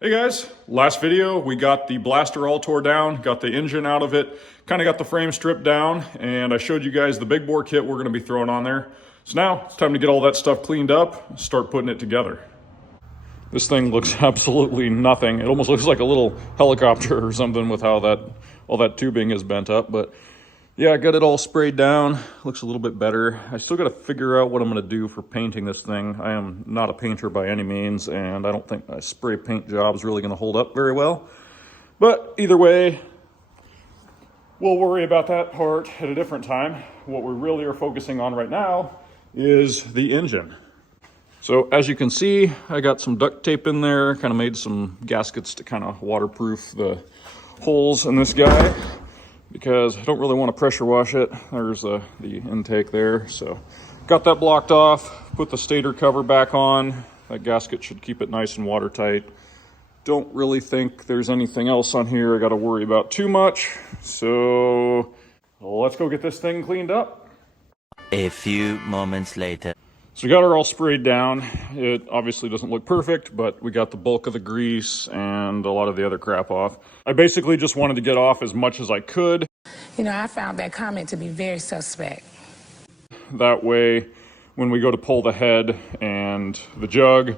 Hey guys, last video we got the blaster all tore down, got the engine out of it, kind of got the frame stripped down, and I showed you guys the big bore kit we're going to be throwing on there. So now it's time to get all that stuff cleaned up, start putting it together. This thing looks absolutely nothing. It almost looks like a little helicopter or something with how all that tubing is bent up, but yeah, I got it all sprayed down. Looks a little bit better. I still got to figure out what I'm going to do for painting this thing. I am not a painter by any means, and I don't think a spray paint job is really going to hold up very well. But either way, we'll worry about that part at a different time. What we really are focusing on right now is the engine. So as you can see, I got some duct tape in there, kind of made some gaskets to kind of waterproof the holes in this guy, because I don't really want to pressure wash it. There's the intake there. So got that blocked off, put the stator cover back on. That gasket should keep it nice and watertight. Don't really think there's anything else on here I got to worry about too much. So let's go get this thing cleaned up. A few moments later. So we got her all sprayed down. It obviously doesn't look perfect, but we got the bulk of the grease and a lot of the other crap off. I basically just wanted to get off as much as I could. You know, I found that comment to be very suspect. That way, when we go to pull the head and the jug,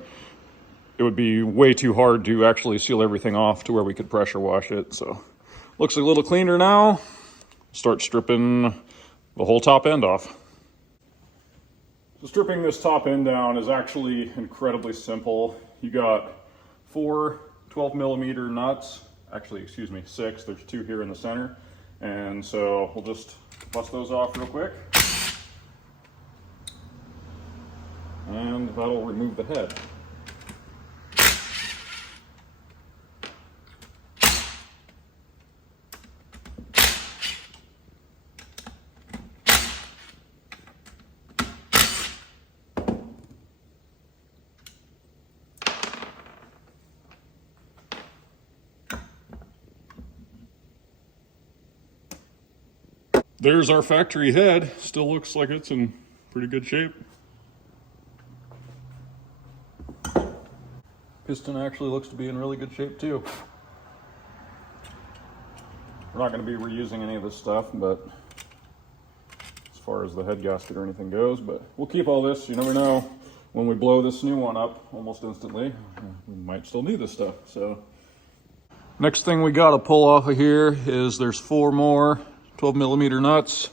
it would be way too hard to actually seal everything off to where we could pressure wash it. So looks a little cleaner now. Start stripping the whole top end off. So stripping this top end down is actually incredibly simple. You got 4 12mm nuts, actually, excuse me, 6. There's 2 here in the center. And so we'll just bust those off real quick. And that'll remove the head. There's our factory head. Still looks like it's in pretty good shape. Piston actually looks to be in really good shape too. We're not going to be reusing any of this stuff, but as far as the head gasket or anything goes, but we'll keep all this. You never know, when we blow this new one up almost instantly, we might still need this stuff. So next thing we got to pull off of here is there's 4 more 12mm nuts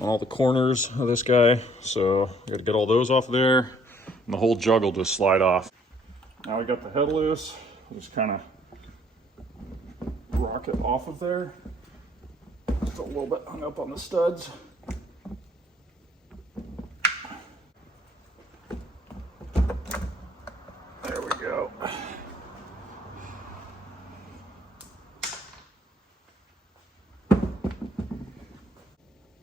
on all the corners of this guy. So I got to get all those off there, and the whole jug will just slide off. Now we got the head loose. We'll just kind of rock it off of there. It's a little bit hung up on the studs. There we go.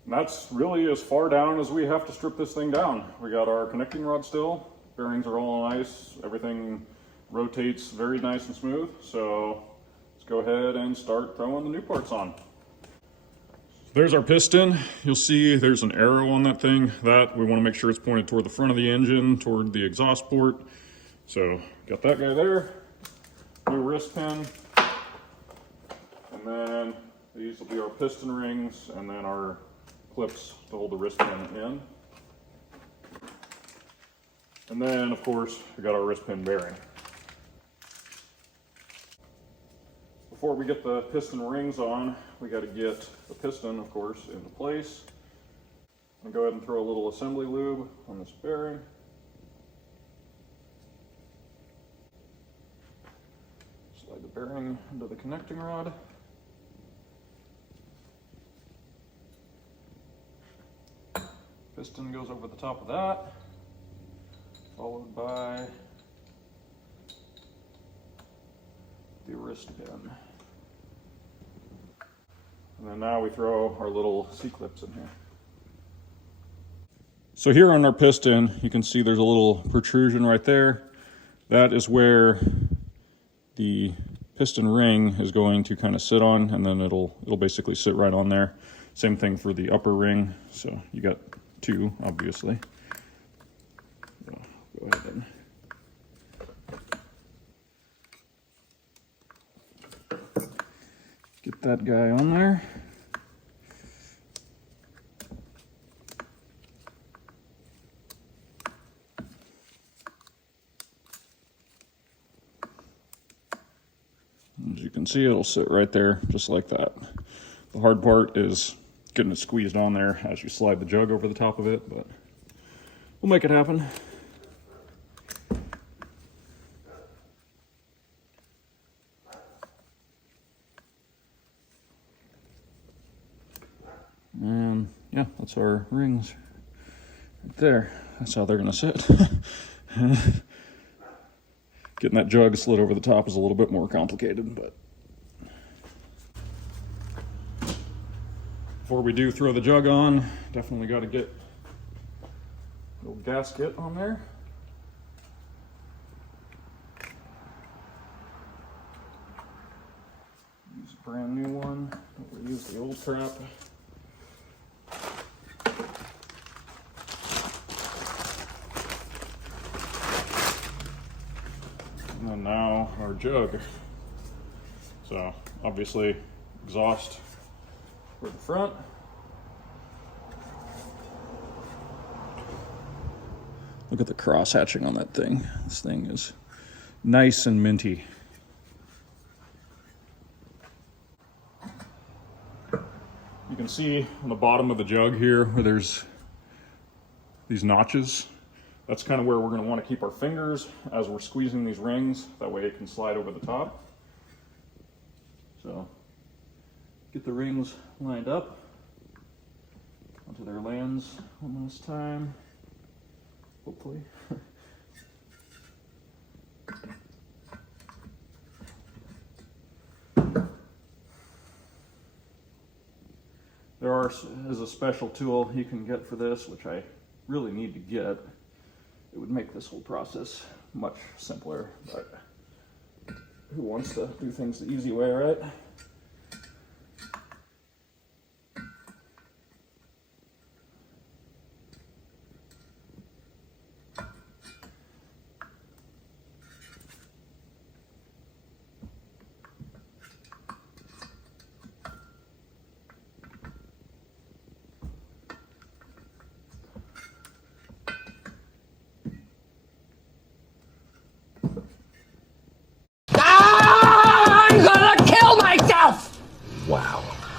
And that's really as far down as we have to strip this thing down. We got our connecting rod still. Bearings are all nice. Everything rotates very nice and smooth. So let's go ahead and start throwing the new parts on. There's our piston. You'll see there's an arrow on that thing. That we want to make sure it's pointed toward the front of the engine, toward the exhaust port. So got that guy there. New wrist pin. And then these will be our piston rings, and then our clips to hold the wrist pin in. And then, of course, we got our wrist pin bearing. Before we get the piston rings on, we got to get the piston, of course, into place. I'm going to go ahead and throw a little assembly lube on this bearing. Slide the bearing into the connecting rod. Piston goes over the top of that, followed by the wrist pin. And then now we throw our little C-clips in here. So here on our piston, you can see there's a little protrusion right there. That is where the piston ring is going to kind of sit on, and then it'll basically sit right on there. Same thing for the upper ring. So you got 2, obviously. So go ahead and Get that guy on there. As you can see, it'll sit right there just like that. The hard part is getting it squeezed on there as you slide the jug over the top of it, but we'll make it happen. And yeah, that's our rings right there. That's how they're gonna sit. Getting that jug slid over the top is a little bit more complicated, but before we do throw the jug on, definitely got to get a little gasket on there. Use a brand new one. Don't reuse the old crap. And then now our jug. So obviously exhaust for the front. Look at the cross hatching on that thing. This thing is nice and minty. You can see on the bottom of the jug here where there's these notches. That's kind of where we're going to want to keep our fingers as we're squeezing these rings. That way it can slide over the top. So get the rings lined up onto their lands one last time, hopefully. There is a special tool you can get for this, which I really need to get. It would make this whole process much simpler, but who wants to do things the easy way, right?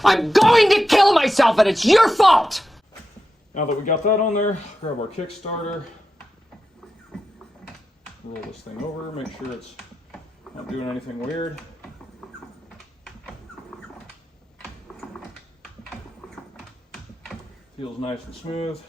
I'm going to kill myself, and it's your fault! Now that we got that on there, grab our Kickstarter, roll this thing over, make sure it's not doing anything weird. Feels nice and smooth.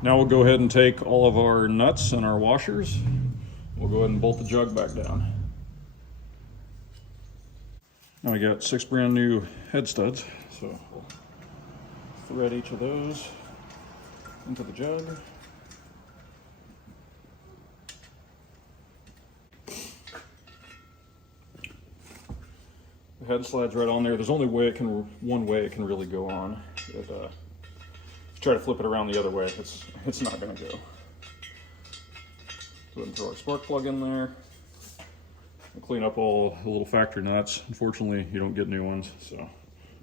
Now we'll go ahead and take all of our nuts and our washers. We'll go ahead and bolt the jug back down. Now we got 6 brand new head studs, so we'll thread each of those into the jug. The head slides right on there. There's only one way it can really go on. Try to flip it around the other way, it's not going to go. Go ahead and throw our spark plug in there. We'll clean up all the little factory nuts. Unfortunately, you don't get new ones, so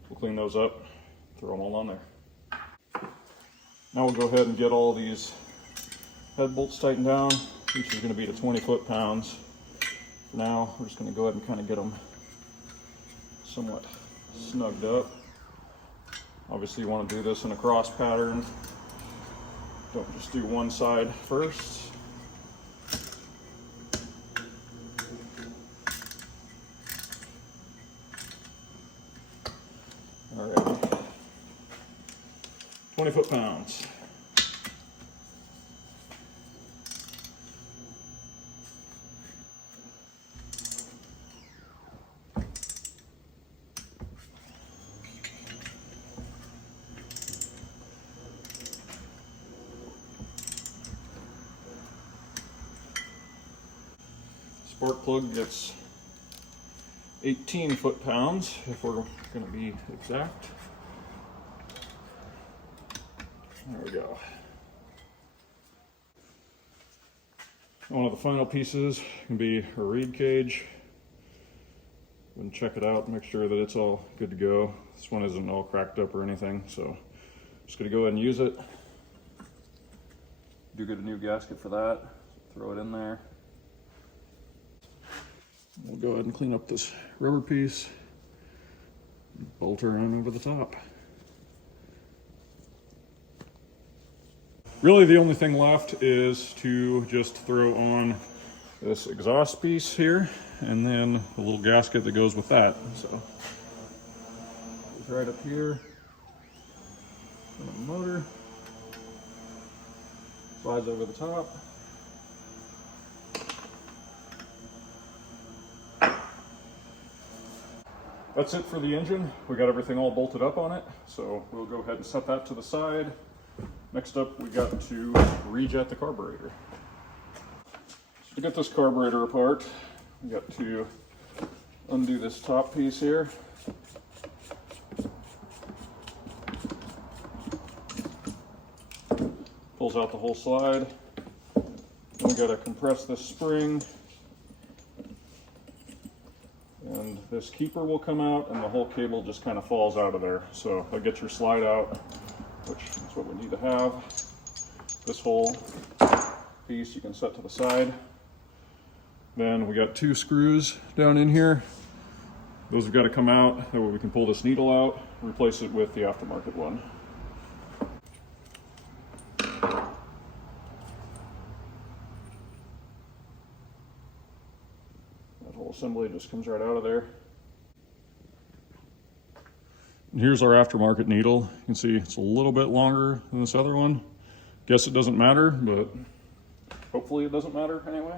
we'll clean those up, throw them all on there. Now we'll go ahead and get all these head bolts tightened down. Each is going to be to 20 foot-pounds. For now, we're just going to go ahead and kind of get them somewhat snugged up. Obviously you want to do this in a cross pattern. Don't just do one side first. All right, 20 foot-pounds. Spark plug gets 18 foot-pounds, if we're going to be exact. There we go. One of the final pieces can be a reed cage. And check it out, make sure that it's all good to go. This one isn't all cracked up or anything, so just gonna go ahead and use it. Do get a new gasket for that. Throw it in there. We'll go ahead and clean up this rubber piece. Bolt her on over the top. Really the only thing left is to just throw on this exhaust piece here and then the little gasket that goes with that. So it's right up here. And the motor slides over the top. That's it for the engine. We got everything all bolted up on it, so we'll go ahead and set that to the side. Next up, we got to rejet the carburetor. So to get this carburetor apart, we got to undo this top piece here. Pulls out the whole slide. Then we got to compress this spring. And this keeper will come out and the whole cable just kind of falls out of there. So I'll get your slide out, which is what we need to have. This whole piece you can set to the side. Then we got 2 screws down in here. Those have got to come out, that way we can pull this needle out, replace it with the aftermarket one. That whole assembly just comes right out of there. And here's our aftermarket needle. You can see it's a little bit longer than this other one. Guess it doesn't matter, but hopefully it doesn't matter anyway.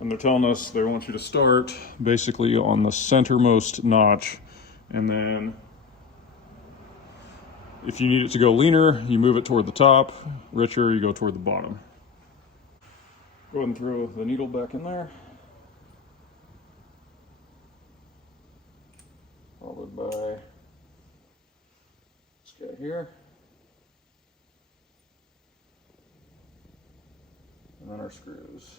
And they're telling us they want you to start basically on the centermost notch, and then if you need it to go leaner, you move it toward the top. Richer, you go toward the bottom. Go ahead and throw the needle back in there. Followed by this guy here. And then our screws.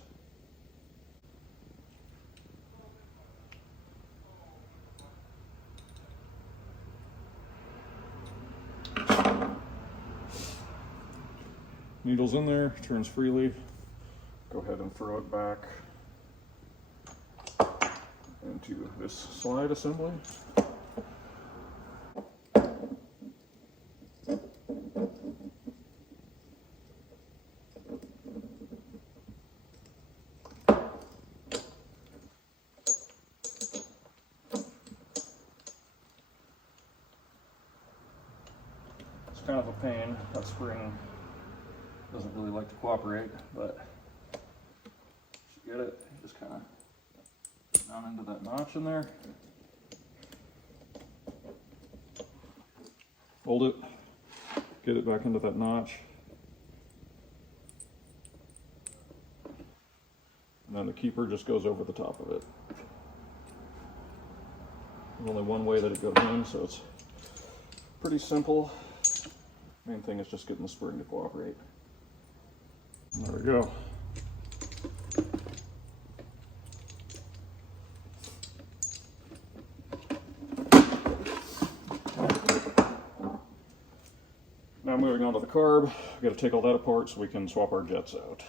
Needle's in there, turns freely. Go ahead and throw it back into this slide assembly. It's kind of a pain, that spring doesn't really like to cooperate, but you get it, you just kind of down into that notch in there. Hold it, get it back into that notch. And then the keeper just goes over the top of it. There's only one way that it goes in, so it's pretty simple. Main thing is just getting the spring to cooperate. There we go. Now moving on to the carb, we've got to take all that apart so we can swap our jets out.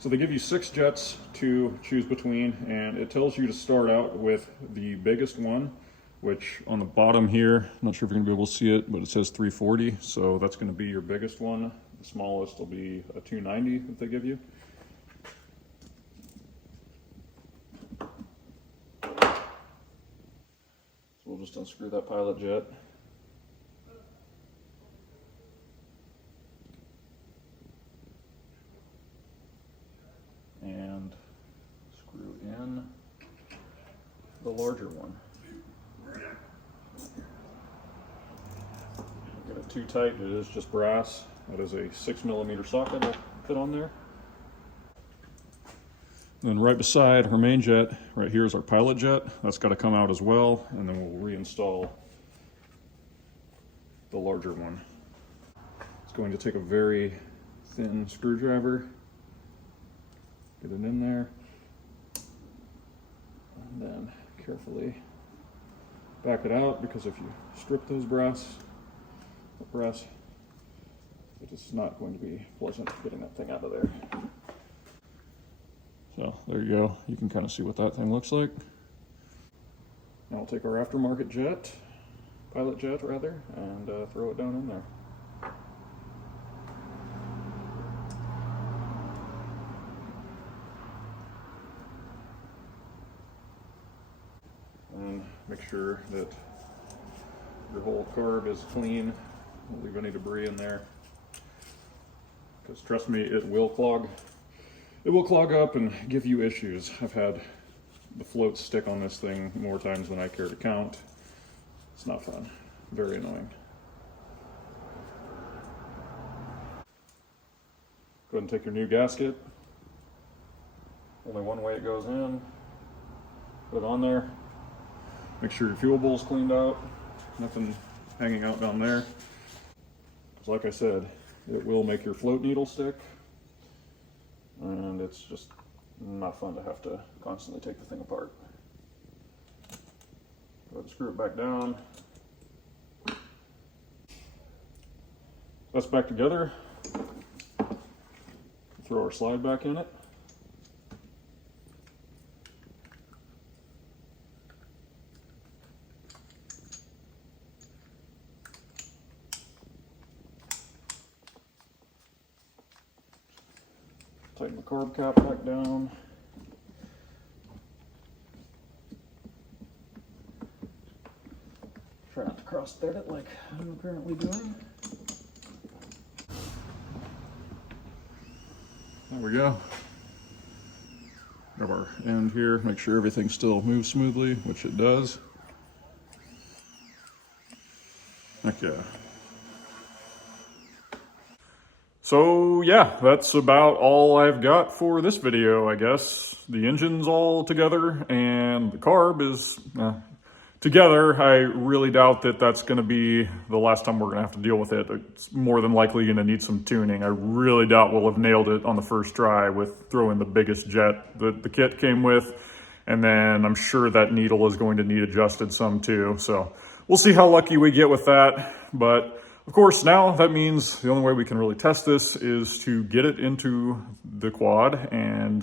So they give you 6 jets to choose between, and it tells you to start out with the biggest one, which on the bottom here, I'm not sure if you're gonna be able to see it, but it says 340, so that's gonna be your biggest one. The smallest will be a 290 that they give you. So we'll just unscrew that pilot jet. And screw in the larger one. Get it too tight, it is just brass. That is a 6mm socket that'll fit on there. Then right beside her main jet, right here is our pilot jet. That's got to come out as well, and then we'll reinstall the larger one. It's going to take a very thin screwdriver, get it in there, and then carefully back it out, because if you strip those brass, it is not going to be pleasant getting that thing out of there. So there you go. You can kind of see what that thing looks like. Now we'll take our aftermarket jet, pilot jet rather, and throw it down in there. And make sure that your whole carb is clean. Don't leave any debris in there, because trust me, it will clog. It will clog up and give you issues. I've had the floats stick on this thing more times than I care to count. It's not fun. Very annoying. Go ahead and take your new gasket. Only one way it goes in. Put it on there. Make sure your fuel bowl's cleaned out. Nothing hanging out down there. Because like I said, it will make your float needle stick. And it's just not fun to have to constantly take the thing apart. Go ahead and screw it back down. That's back together. Throw our slide back in it. Tighten the carb cap back down. Try not to cross thread it like I'm currently doing. There we go. Grab our end here, make sure everything still moves smoothly, which it does. Heck yeah. So yeah, that's about all I've got for this video, I guess. The engine's all together and the carb is together. I really doubt that that's going to be the last time we're going to have to deal with it. It's more than likely going to need some tuning. I really doubt we'll have nailed it on the first try with throwing the biggest jet that the kit came with. And then I'm sure that needle is going to need adjusted some too. So we'll see how lucky we get with that. But of course, now that means the only way we can really test this is to get it into the quad. And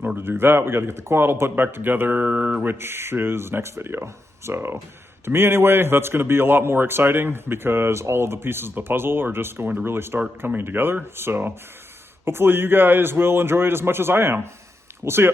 in order to do that, we got to get the quad all put back together, which is next video. So to me anyway, that's going to be a lot more exciting because all of the pieces of the puzzle are just going to really start coming together. So hopefully you guys will enjoy it as much as I am. We'll see ya.